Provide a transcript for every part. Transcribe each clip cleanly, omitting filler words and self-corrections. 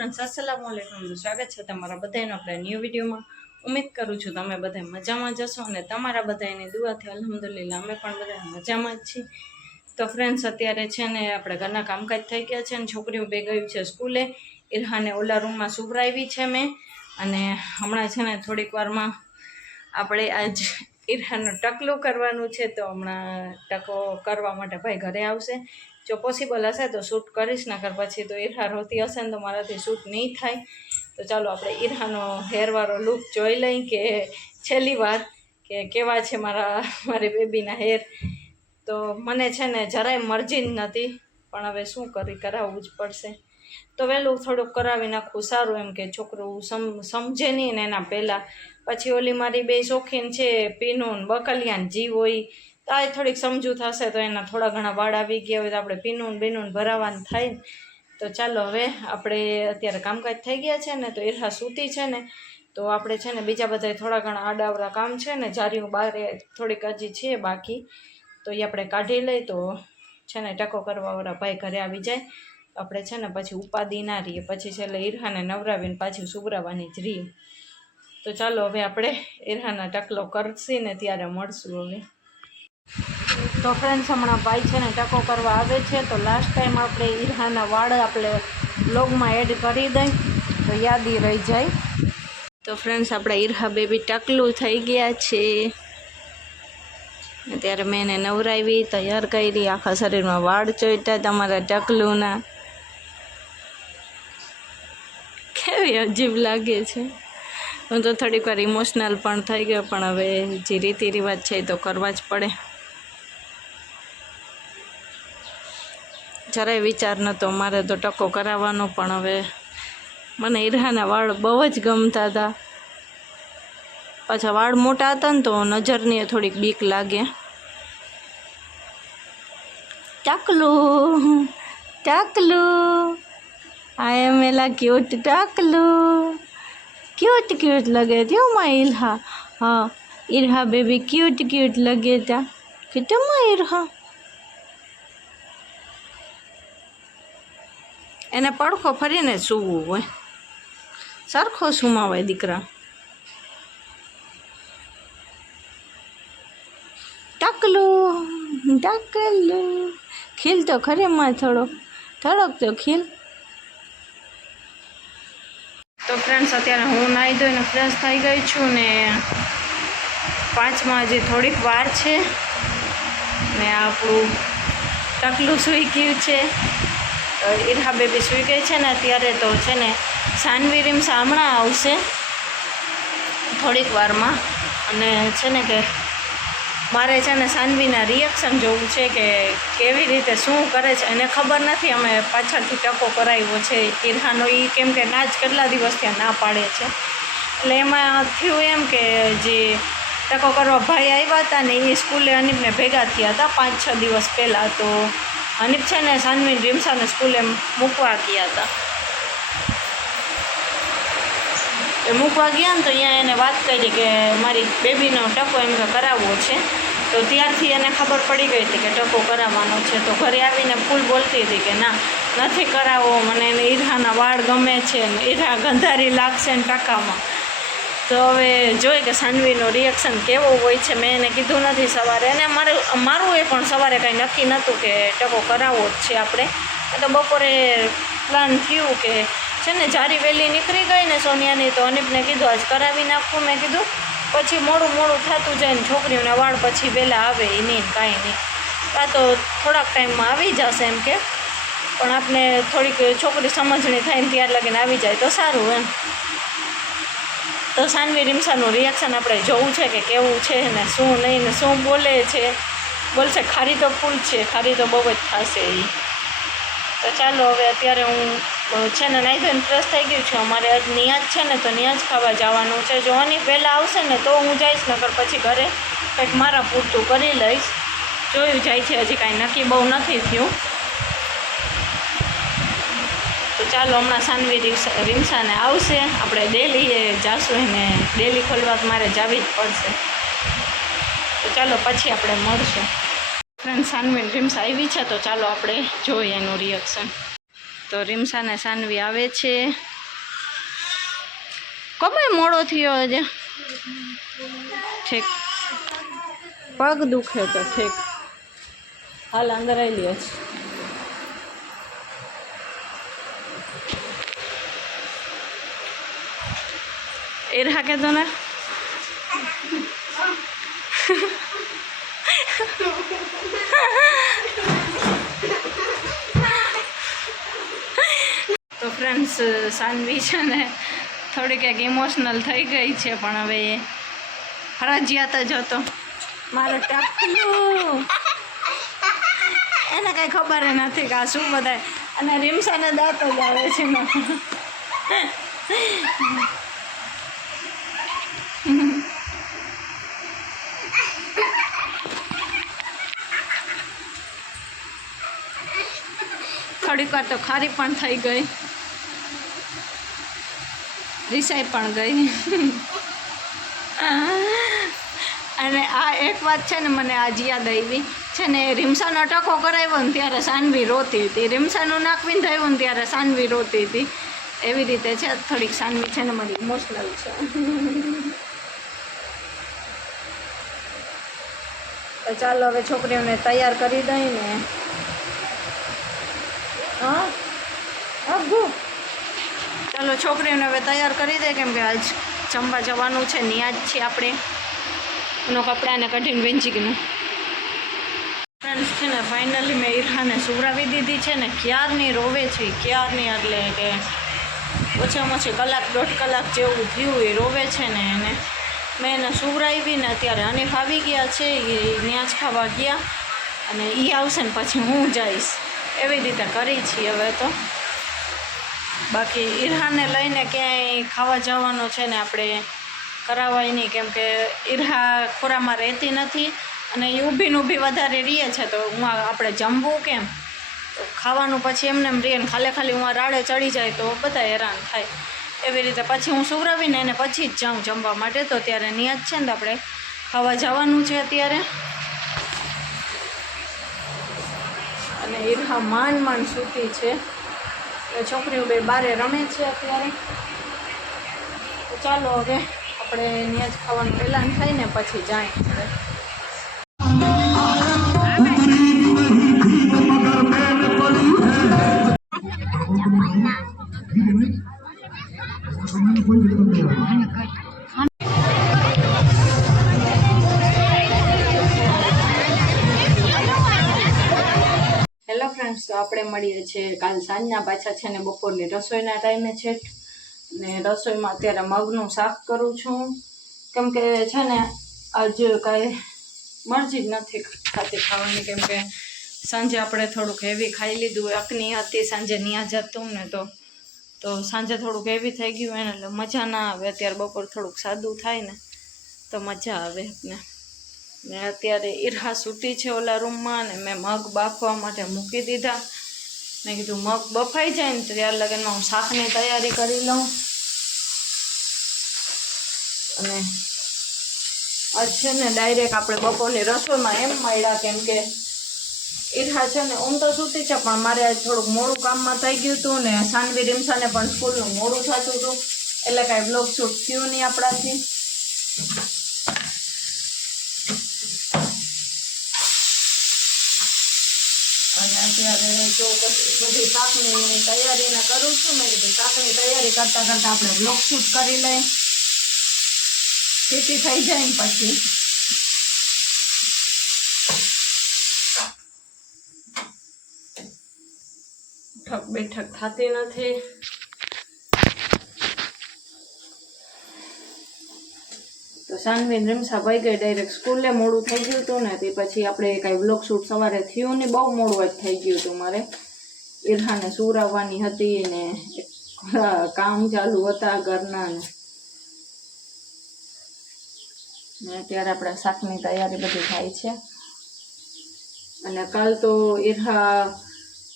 Friends अस्सलाम वालेकुम स्वागत है तमारा बधाईनो अपने न्यू विडियो में। उम्मीद करूँ छूँ तमे बधाई मजा में जशो अने तमारा बधाईनी दुआथी अल्हम्दुलिल्लाह अमे पण बधाई मजा में ज छीए। तो फ्रेंड्स अत्यारे छे ने आपणे घरना कामकाज थई गया छे, छोकरीओ बे गई छे स्कूले। इरहाने ओला रूम में सुवरावी छे मैं अने हमणां छे ने थोड़ीक वारमां आपणे आज इरहानो टकलो करवानुं छे। तो हमणां टको करवा माटे भाई घरे आवशे। जो पॉसिबल हशे तो शूट करीश, नकर पछी तो इरहा रोती हशे ने तो माराथी शूट नहीं थाय। तो चालो आपणे इरहानो हेरवाळो लूक जोई लई के छेल्ली वार के केवा छे मारी बेबीना हेर। तो मने छे ने जराय मरजी नथी पण हवे शुं करी, करावવું જ પડશે। तो वहेલું થોડુંક કરાવી નાખવું સારું એમ કે છોકરું સમજે નહીં ને એના પહેલાં। પછી ઓલી મારી બે શોખીન છે પીનું ને બકલિયાન જીવ હોય તો આ થોડીક સમજુ થશે તો એના થોડા ઘણા વાળ આવી ગયા હોય તો આપણે પીનું બીનું ભરાવાનું થાય। તો ચાલો હવે આપણે અત્યારે કામકાજ થઈ ગયા છે ને તો ઇરહા સૂતી છે ને તો આપણે છે ને બીજા બધા થોડા ઘણા આડાવડા કામ છે ને જારીઓ બારે થોડીક હજી છે બાકી તો એ આપણે કાઢી લઈ તો છે ને ટકો કરવાવાળા ભાઈ ઘરે આવી જાય આપણે છે ને પછી ઉપાધિ ના રહીએ, પછી છેલ્લે ઇરહાને નવરાવીને પાછી સુવરાવવાની જ રહીએ। તો ચાલો હવે આપણે ઇરહાના ટકલો કરશી ને ત્યારે મળશું હવે। तो फ्रेंड्स हमणा भाई है ने टको करवा आवे छे तो लास्ट टाइम आपणे इरहाना वाड़ आपणे ब्लॉग में एड करी दई तो याद ही रही जाए। तो फ्रेंड्स आपणे इरहा बेबी टकलू थई गया छे। त्यारे मैं एने नवरावी तैयार करी, आखा शरीर में वाड़ चोईटा तमारा टकलूना। केवी अजीब लागे छे। हूँ तो थोड़ी वार इमोशनल पण थई गयो पण हवे जे रीति रिवाज छे तो करवा ज पड़े। જરાય વિચાર નહોતો મારે તો ટકો કરાવવાનો પણ હવે મને ઇરહાના વાળ બહુ જ ગમતા હતા। પાછા વાળ મોટા હતા ને તો નજરની થોડીક બીક લાગે। ટકલું ટકલું આઈ એમ એલા ક્यूट टकलू, क्यूट क्यूट लगे थे माँ इरहा। हाँ इरहा बेबी क्यूट क्यूट लगे था कितना माँ इरहा। એને પડખો ફરીને સૂવું હોય, સરખો સુમાવાય દીકરા। ટકલું ટકલું ખીલ તો ખરે માં થોડોક તો ખીલ। તો ફ્રેન્ડ્સ અત્યારે હું નાહી ધોઈને ફ્રેશ થઈ ગઈ છું ને 5માં હજી થોડીક વાર છે ને આપણું ટકલું સૂઈ ગયું છે। इरहा बेबी सुई गई है ने त्यारे तो है ने सानवी रिमसा हमणां आवशे थोड़ीक वार में अने छे ने के मारे छे ने सानवीना रिएक्शन जोवुं छे के केवी रीते शुं करे छे। एने खबर नथी अमे पाछळथी टको कराव्यो छे इरहानो ई केम के नाच કેટલા દિવસથી ના પાડે છે એટલે એમાં થયું એમ કે જે ટકો કરવા ભાઈ આવ્યા હતા ને એ સ્કૂલે અનિપને ભેગા થયા હતા 5-6 દિવસ પહેલાં। તો अनिप है ने सानवी रिमसा ने स्कूले मूकवा गया था। मूकवा गया तो अँ एने बात करी कि मारी बेबीनो टको एम करावो छे। तो त्यारथी एने खबर पड़ी गई थी कि टको कराववानो छे। तो घरे आवीने फूल बोलती थी कि ना नथी करावो, मने इरहाना वाळ गमे छे, इरहा गंधारी लागशे ने टकामां। तो हवे जोई के सानवीनो रिएक्शन केवो होय छे। मैं एने कीधुं नथी सवारे अने मारुं ए पण सवारे कांई नक्की नहोतुं के टको करावो ज छे आपणे। तो बपोरे प्लान थयुं के छे ने जारी वहेली નીકળી गई ने सोनियानी तो अनिपने कीधुं आज करावी नाखुं। मैं कीधुं पछी मोडું थतुं जाय ने छोकरीओने वाळ पछी वहेला आवे ई नहीं कांई नहीं, आ तो थोड़ाक टाइममां आवी जशे एम के पण आपणे थोड़ीक छोकरी समजणी थाय ने त्यार लगीने आवी जाय तो सारूं एम। तो सानवी रिमसाનું रिएक्शन આપણે જોવું છે કે કેવું છે ને શું નહીં ને શું બોલે છે। બોલશે ખારી તો ફૂલ છે, ખારી તો બહુ જ થશે એ। તો ચાલો હવે અત્યારે હું છે ને નાહી ધોઈને ફ્રેશ થઈ ગયું છું। અમારે આજ નિયાજ છે ને તો નિયાજ ખાવા જવાનું છે। જો અનિપ વહેલા આવશે ને તો હું જઈશ, નકર પછી ઘરે કંઈક મારા પૂરતું કરી લઈશ। જોયું જાય છે, હજી કાંઈ નક્કી બહુ નથી થયું। तो चलो हमणा सानवी रिमसा ने आवशे आपणे डेली जाशुं एने डेली खोलवा मारे जावी ज पड़शे। तो चलो पछी आपणे मळशुं। फ्रेंड सानवी रिमसा आवी छे तो चलो आपणे जोईए एनुं रिएक्शन। तो रिमसा ने सानवी आवे छे કમાય મોડો થયો આજે ઠીક પગ દુખે તો ઠીક હાલ અંદર આવી લે ઈરહા કે તો ને તો ફ્રેન્ડ્સ સાનવી છે ને થોડીક એક ઇમોશનલ થઈ ગઈ છે પણ હવે એ ફરજિયાત જ હતો મારો ટાકલું એને કઈ ખબર નથી કે આ શું બધાય અને રીમસાને દાંત જ આવે છે થોડીક વાર તો ખારી પણ થઈ ગઈ રિસાઈ પણ ગઈ અને આ એક વાત છે ને મને આજ યાદ આવી છે ને રીમસાનો ટકો કરાવ્યો ને ત્યારે સાનવી રોતી હતી રીમસાનું નાક વિંધાયું ને ત્યારે સાનવી રોતી હતી એવી રીતે છે થોડીક સાનવી છે ને મારી ઇમોશનલ છે તો ચાલો હવે છોકરીઓને તૈયાર કરી દઈ ને હા અગુ ચાલો છોકરીઓને હવે તૈયાર કરી દે કેમ કે આજ જમવા જવાનું છે નિયાજ છે આપણે એનો કપડાને કઢીને વેચીને ફ્રેન્ડ્સ છે ને ફાઇનલી મેં ઈરહાને સુવડાવી દીધી છે ને ક્યારની રોવે છે ક્યારની એટલે કે ઓછામાં ઓછી કલાક દોઢ કલાક જેવું થયું એ રોવે છે ને એને મેં એને સુવડાવી ને અત્યારે હનીફ આવી ગયા છે એ ન્યાજ ખાવા ગયા અને એ આવશે ને પછી હું જઈશ એવી રીતે કરી છીએ હવે તો બાકી ઈરહાને લઈને ક્યાંય ખાવા જવાનું છે ને આપણે કરાવાય નહીં કેમ કે ઈરહા ખોરામાં રહેતી નથી અને એ ઊભી વધારે રહે છે તો હું આપણે જમવું કેમ તો ખાવાનું પછી એમને એમ રહે ને ખાલી હું રાડે ચડી જાય તો બધા હેરાન થાય એવી રીતે પછી હું સુવડાવીને એને પછી જ જાઉં જમવા માટે તો ત્યારે નિયાજ છે ને તો આપણે ખાવા જવાનું છે અત્યારે અને ઈરહા માંડ સૂતી છે છોકરીઓ બે બારે રમે છે અત્યારે તો ચાલો હવે આપણે નિયાજ ખાવાનું એલાન થાય ને પછી જાય હેલો ફ્રેન્ડ્સ તો આપણે મળીએ છીએ કાલ સાંજના પાછા છે ને બપોરની રસોઈના ટાઈમે છે ને રસોઈમાં અત્યારે મગનું શાક કરું છું કેમ કે છે ને આજ કાંઈ મરજી જ નથી ખાતી ખાવાની કેમ કે સાંજે આપણે થોડુંક હેવી ખાઈ લીધું અકની હતી સાંજે નિયાજ હતું ને તો સાંજે થોડુંક હેવી થઈ ગયું એને એટલે મજા ના આવે અત્યારે બપોર થોડુંક સાદું થાય ને તો મજા આવે ને અત્યારે ઈરહા સૂતી છે ઓલા રૂમમાં ને મેં મગ બાફવા માટે મૂકી દીધા મેં કીધું મગ બફાઈ જાય ને ત્યાર લગનમાં હું શાકની તૈયારી કરી લઉં અને આજ છે ને ડાયરેક્ટ આપણે બપોરની રસોઈમાં એમ મળ્યા કેમ કે ઈરહા છે ને ઊંઘ તો સૂતી છે પણ મારે આજ થોડુંક મોડું કામમાં થઈ ગયું હતું ને સાનવી રીમસાને પણ સ્કૂલનું મોડું થતું હતું એટલે કાંઈ બ્લોગ શૂટ થયું નહીં આપણાથી અને અત્યારે જો બધી શાકની તૈયારીને કરું છું મેં કીધું શાકની તૈયારી કરતાં આપણે બ્લોગ શૂટ કરી લઈએ ખેતી થઈ જાય ને પછી ઠક બેઠક થતી નથી તો સાનવી રીમસા ભાઈ ગઈ ડાયરેક્ટ સ્કૂલે મોડું થઈ ગયું હતું ને તે પછી આપણે કાંઈ બ્લોગ શૂટ સવારે થયું ને બહુ મોડું જ થઈ ગયું હતું મારે ઈરહાને સુવડાવવાની હતી ને કામ ચાલુ હતા ઘરના ને અત્યારે આપણે શાકની તૈયારી બધી થાય છે અને કાલ તો ઈરહા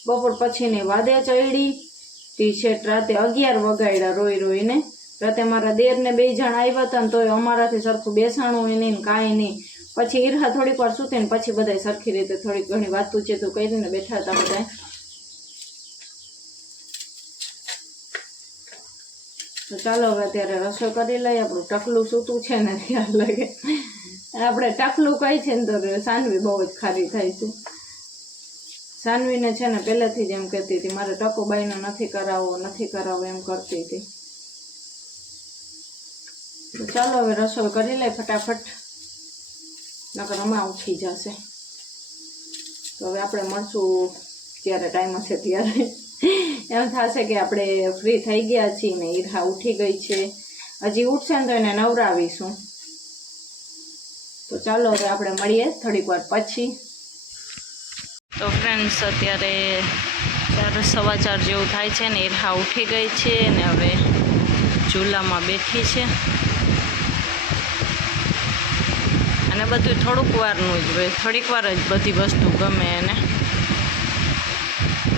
બપોર પછીની વાદે ચડી તી છેટ રાતે 11 વાગ્યા રોઈને રાતે મારા દેરને 2 જણ આવ્યા હતા ને તોય અમારાથી સરખું બેસાણું નહીં કાંઈ નહીં પછી ઈરહા થોડીક વાર સૂતી ને પછી બધા સરખી રીતે થોડીક ઘણી વાતું ચેતું કરીને બેઠા હતા બધા તો ચાલો હવે અત્યારે રસોઈ કરી લઈએ. આપણું ટકલું સૂતું છે ને ત્યાં લગે આપણે ટકલું કહી છે ને તો સાનવી બહુ જ ખારી થાય છે. સાનવીને છે ને પહેલેથી જ એમ કહેતી હતી મારે ટકોબાઈનો નથી કરાવો એમ કરતી હતી. તો ચાલો હવે રસોઈ કરી લઈએ ફટાફટ, નકર હમણાં ઉઠી જશે. તો હવે આપણે મળશું જ્યારે ટાઈમ હશે ત્યારે. એમ થશે કે આપણે ફ્રી થઈ ગયા છીએ ને ઈરહા ઉઠી ગઈ છે. હજી ઉઠશે ને તો એને નવરાવીશું. તો ચાલો હવે આપણે મળીએ થોડીક વાર પછી. તો ફ્રેન્ડ્સ અત્યારે 4:15 જેવું થાય છે ને ઈરહા ઉઠી ગઈ છે ને હવે ચૂલામાં બેઠી છે. અને બધું થોડુંક વારનું જ હોય, થોડીક વાર જ બધી વસ્તુ ગમે એને.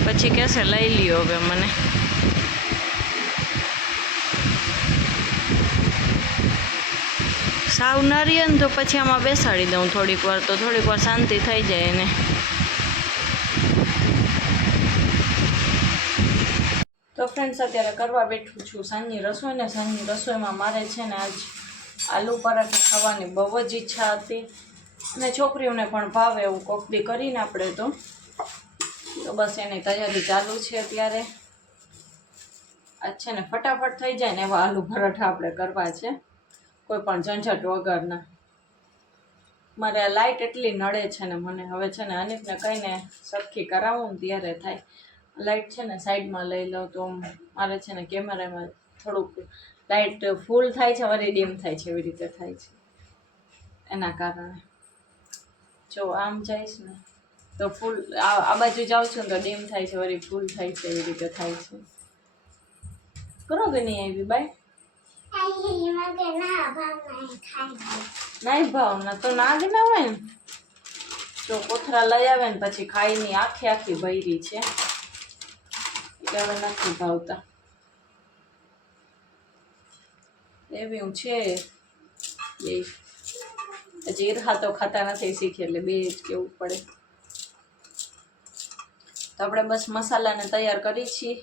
પછી કહેશે લઈ લ્યો હવે મને. સાવ નરીએ ને તો પછી આમાં બેસાડી દઉં થોડીક વાર, તો થોડીક વાર શાંતિ થઈ જાય એને. તો ફ્રેન્ડ્સ અત્યારે કરવા બેઠું છું સાંજની રસોઈ ને. સાંજની રસોઈમાં મારે છે ને આજ આલુ પરાઠા ખાવાની બહુ જ ઈચ્છા હતી અને છોકરીઓને પણ ભાવે એવું કોક દી કરીને આપણે તો બસ એની તૈયારી ચાલુ છે અત્યારે. આજ છે ને ફટાફટ થઈ જાય ને એવા આલુ પરાઠા આપણે કરવા છે, કોઈ પણ ઝંઝટ વગરના. મારે આ લાઇટ એટલી નડે છે ને મને. હવે છે ને અનિકને કહીને સરખી કરાવું ને ત્યારે થાય. લાઇટ છે ને સાઈડમાં લઈ લઉં તો મારે છે ને કેમેરામાં થોડુંક લાઇટ ફૂલ થાય છે વળી ડીમ થાય છે, એવી રીતે થાય છે. એના કારણે જો આમ જઈશ ને તો ફૂલ, આ બાજુ જાઉં છું ને તો ડીમ થાય છે વળી ફૂલ થાય છે, એવી રીતે થાય છે. કરો કે નહીં આવી બાય નહીં ભાવના તો નાગ ના હોય ને. જો કોથરા લઈ આવે ને પછી ખાઈ ની આખી ભયરી છે એટલે હવે નથી ભાવતા. એવી હું છે એ હજી ઈરહા તો ખાતા નથી શીખે એટલે બે જ કેવું પડે. તો આપણે બસ મસાલાને તૈયાર કરી છીએ.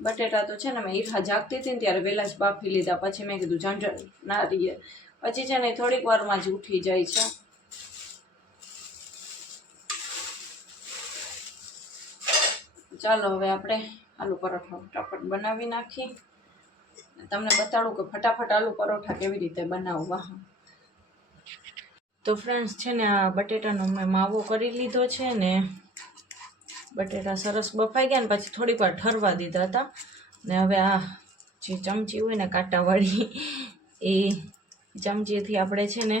બટેટા તો છે ને મેં ઈરહા જાગતી હતી ને ત્યારે વહેલા જ બાફી લીધા. પછી મેં કીધું ઝંઝટ ના રહીએ. પછી છે ને થોડીક વારમાં જ ઉઠી જાય છે. ચાલો હવે આપણે આલુ પરોઠા ફટાફટ બનાવી નાખી. તમને બતાડું કે ફટાફટ આલુ પરોઠા કેવી રીતે બનાવવા. તો ફ્રેન્ડ્સ છે ને આ બટેટાનો મેં માવો કરી લીધો છે ને. બટેટા સરસ બફાઈ ગયા ને પછી થોડીક વાર ઠરવા દીધા હતા ને હવે આ જે ચમચી હોય ને કાંટાવાળી એ ચમચીથી આપણે છે ને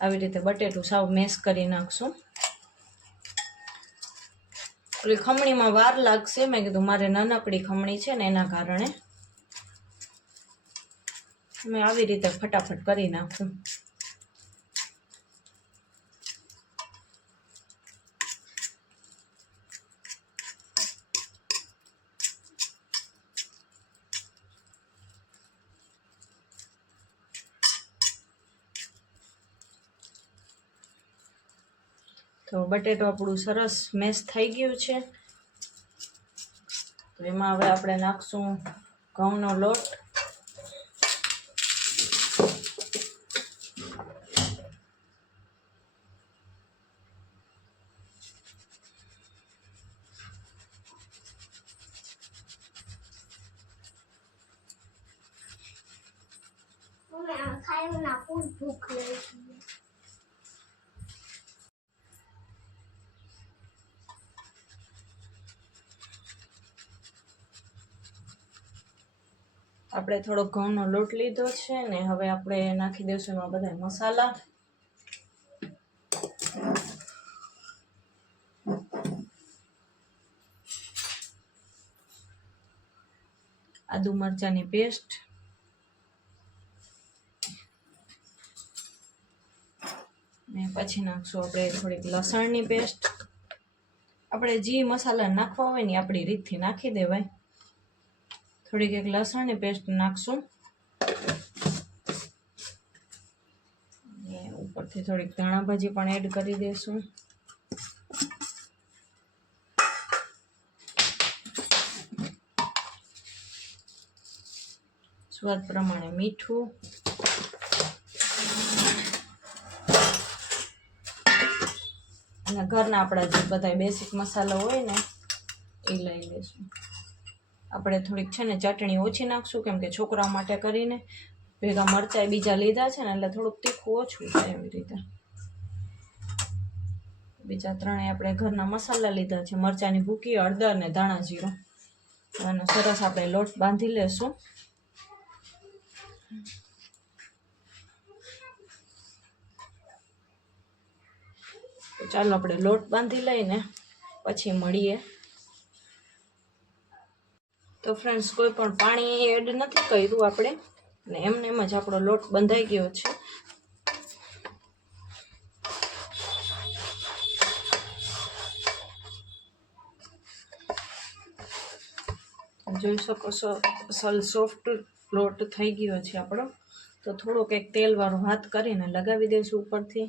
આવી રીતે બટેટું સાવ મેશ કરી નાખશું. ઓલી ખમણીમાં વાર લાગશે, મેં કીધું મારે નાનકડી ખમણી છે ને એના કારણે મેં આવી રીતે ફટાફટ કરી નાખું. તો બટેટું આપણું સરસ મેશ થઈ ગયું છે. તો એમાં હવે આપણે નાખશું ઘઉંનો લોટ. આપણે થોડો ઘઉંનો લોટ લીધો છે ને હવે આપણે નાખી દઈશું એમાં બધા મસાલા. આદુ મરચાંની પેસ્ટ, ને પછી નાખશું આપણે થોડીક લસણની પેસ્ટ. આપણે જે મસાલા નાખવા હોય ને આપણી રીતથી નાખી દેવાય. થોડીક એક લસણની પેસ્ટ નાખશું. ઉપરથી થોડીક ધાણા ભાજી પણ એડ કરી દઈશું. સ્વાદ પ્રમાણે મીઠું, અને ઘરના આપણા જે બધા બેસિક મસાલા હોય ને એ લઈ લઈશું. આપણે થોડીક છે ને ચટણી ઓછી નાખશું, કેમ કે છોકરાઓ માટે કરીને ભેગા મરચાં બીજા લીધા છે ને એટલે થોડુંક તીખું ઓછું થાય એવી રીતે. બીજા ત્રણેય આપણે ઘરના મસાલા લીધા છે, મરચાંની ભૂકી, હળદર ને ધાણા જીરું. આનો સરસ આપણે લોટ બાંધી લેશું. તો ચાલો આપણે લોટ બાંધી લઈને પછી મળીએ. તો ફ્રેન્ડ્સ, કોઈ પણ પાણી એડ નથી કર્યું આપણે, અને એમને એમ જ આપણો લોટ બંધાઈ ગયો છે. જોઈ શકો છો અસલ સોફ્ટ લોટ થઈ ગયો છે આપણો. તો થોડોક એક તેલવાળો હાથ કરીને લગાવી દઈશું ઉપરથી.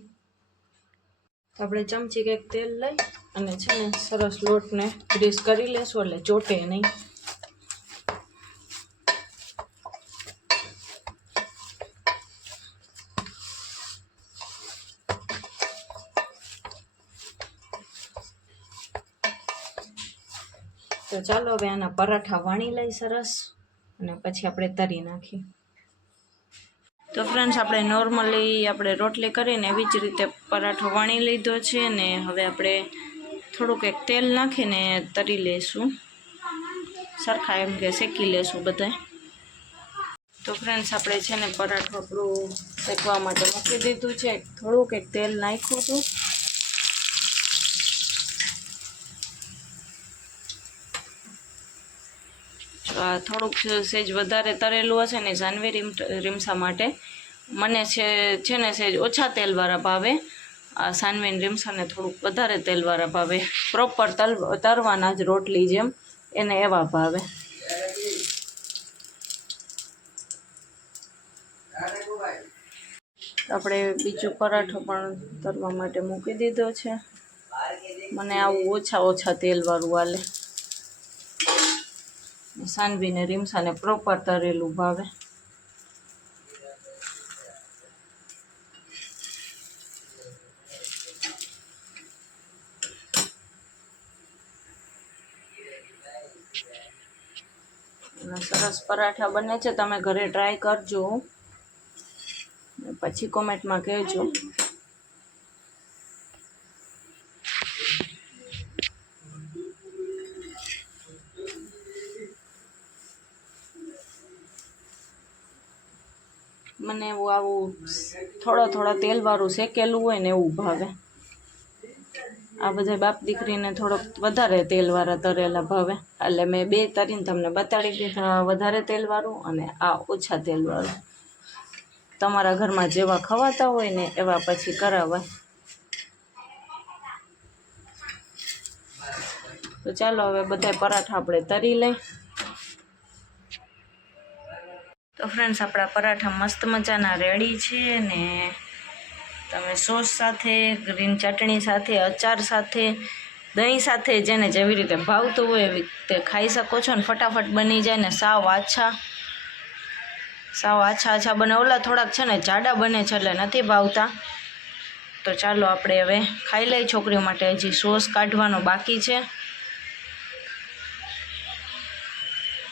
તો આપણે ચમચી કંઈક તેલ લઈ અને છે ને સરસ લોટને ગ્રીસ કરી લેશું એટલે ચોટે નહીં. તો ચાલો હવે આના પરાઠા વાણી લઈ સરસ, અને પછી આપણે તરી નાખીએ. તો ફ્રેન્ડ્સ, આપણે નોર્મલી આપણે રોટલી કરીને એવી જ રીતે પરાઠો વાણી લીધો છે, ને હવે આપણે થોડુંક એક તેલ નાખીને તરી લઈશું સરખા, એમ કે શેકી લઈશું બધાય. તો ફ્રેન્ડ્સ, આપણે છે ને પરાઠું આપણું શેકવા માટે મૂકી દીધું છે. થોડુંક એક તેલ નાખ્યું હતું. થોડુંક સેજ વધારે તરેલું હશે ને જાનવી રીમસા માટે. મને છે ને સેજ ઓછા તેલવાળા ભાવે. આ સાનવીન રીમસાને થોડુંક વધારે તેલવાળા ભાવે. પ્રોપર તરવાના જ રોટલી જેમ એને એવા ભાવે. આપણે બીજો પરાઠો પણ તરવા માટે મૂકી દીધો છે. મને આવું ઓછા તેલવાળું હાલે. સાનવીને રીમસાને પ્રોપર તરેલું ભાવે. સરસ પરાઠા બને છે, તમે ઘરે ટ્રાય કરજો, પછી કોમેન્ટમાં કહેજો. મને એવું આવું થોડા તેલવાળું શેકેલું હોય ને એવું ભાવે. આ બધા બાપ દીકરીને થોડોક વધારે તેલવાળા તરેલા ભાવે, એટલે મેં બે તરીને તમને બતાડી દીધા, વધારે તેલવાળું અને આ ઓછા તેલવાળું. તમારા ઘરમાં જેવા ખવાતા હોય ને એવા પછી કરાવાય. તો ચાલો હવે બધા પરાઠા આપણે તરી લઈ. તો ફ્રેન્ડ્સ, આપણા પરાઠા મસ્ત મજાના રેડી છે, ને તમે સોસ સાથે, ગ્રીન ચટણી સાથે, અચાર સાથે, દહીં સાથે, જેને જેવી રીતે ભાવતું હોય એવી રીતે ખાઈ શકો છો, ને ફટાફટ બની જાય, ને સાવ આછા બને. ઓલા થોડાક છે ને જાડા બને છે એટલે નથી ભાવતા. તો ચાલો આપણે હવે ખાઈ લઈ. છોકરીઓ માટે હજી સોસ કાઢવાનો બાકી છે,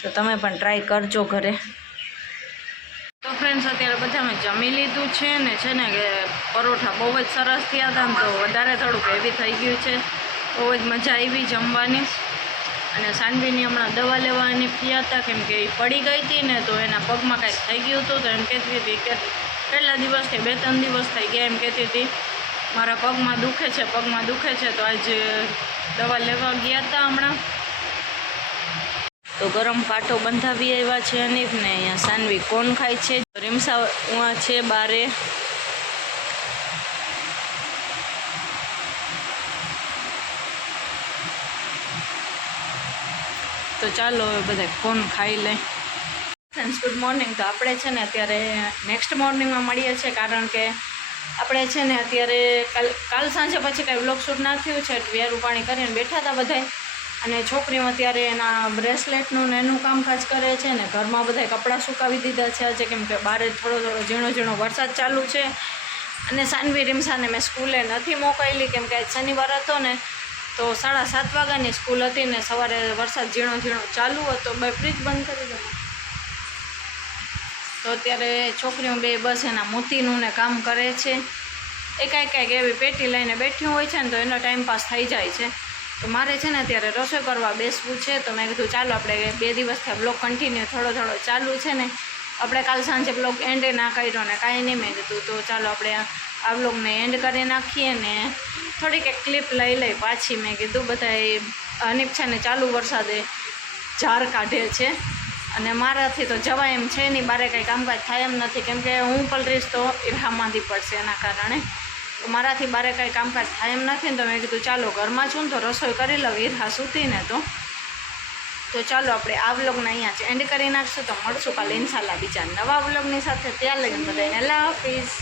તો તમે પણ ટ્રાય કરજો ઘરે. તો ફ્રેન્ડ્સ, અત્યારે બધા મેં જમી લીધું છે ને કે પરોઠા બહુ જ સરસ થયા હતા ને, તો વધારે થોડુંક હેવી થઈ ગયું છે. બહુ જ મજા આવી જમવાની. અને સાનવીની હમણાં દવા લેવાની ગયા હતા, કેમ કે એ પડી ગઈ હતી ને, તો એના પગમાં કાંઈક થઈ ગયું હતું. તો એમ કહેતી હતી કે કેટલા દિવસથી 2-3 દિવસ થઈ ગયા, એમ કહેતી હતી મારા પગમાં દુખે છે. તો આજ દવા લેવા ગયા હતા હમણાં. તો ગરમ પાટો બંધાવી આવ્યા છે અનીફને. અહીંયા સાનવી કોણ ખાય છે. રીમસા છે બારે. તો ચાલો હવે બધા કોણ ખાઈ લે. Friends, good morning. તો આપણે છે ને અત્યારે નેક્સ્ટ મોર્નિંગમાં મળીએ છીએ, કારણ કે આપણે છે ને અત્યારે કાલ સાંજે પછી કાંઈ વ્લોગ શૂટ ના થયું છે. વેરું પાણી કરીને બેઠા હતા બધાય. અને છોકરીઓ અત્યારે એના બ્રેસલેટનું ને એનું કામકાજ કરે છે ને ઘરમાં બધા કપડાં સુકાવી દીધા છે આજે, કેમ કે બહાર થોડો ઝીણો ઝીણો વરસાદ ચાલુ છે. અને સાનવી રીમસાને મેં સ્કૂલે નથી મોકલી કેમ કે આજ શનિવાર હતો ને, તો 7:30 વાગ્યાની સ્કૂલ હતી ને સવારે વરસાદ ઝીણો ઝીણો ચાલુ હતો. બે ફ્રીજ બંધ કરી દો. તો અત્યારે છોકરીઓ બે બસ એના મોતીનું ને કામ કરે છે. એ કાંઈક એવી પેટી લઈને બેઠી હોય છે ને તો એનો ટાઈમપાસ થઈ જાય છે. તો મારે છે ને અત્યારે રસોઈ કરવા બેસવું છે. તો મેં કીધું ચાલો આપણે 2 દિવસથી બ્લોગ કન્ટિન્યુ થોડો ચાલુ છે ને, આપણે કાલ સાંજે બ્લોગ એન્ડ ના કર્યો ને કાંઈ નહીં. મેં કીધું તો ચાલો આપણે આ બ્લોગને એન્ડ કરી નાખીએ ને થોડીક એક ક્લિપ લઈ પાછી. મેં કીધું બધાએ અનિપ છે ને ચાલુ વરસાદે ઝાર કાઢે છે અને મારાથી તો જવાય એમ છે નહીં, બારે કંઈ કામકાજ થાય એમ નથી કેમ કે હું પલરીશ તો ઈરહા માંદી પડશે એના કારણે. તો મારાથી બારે કંઈ કામકાજ થાય એમ નથી ને તો મેં કીધું ચાલો ઘરમાં છું ને તો રસોઈ કરી લઉં ઈરહા સૂતીને. તો ચાલો આપણે આ વ્લોગને અહીંયા જ એન્ડ કરી નાખશું. તો મળશું કાલે ઇન્શાલ્લાહ બીજા નવા વ્લોગની સાથે. ત્યાં લગીને બધાને અલ્લાહ હાફિઝ.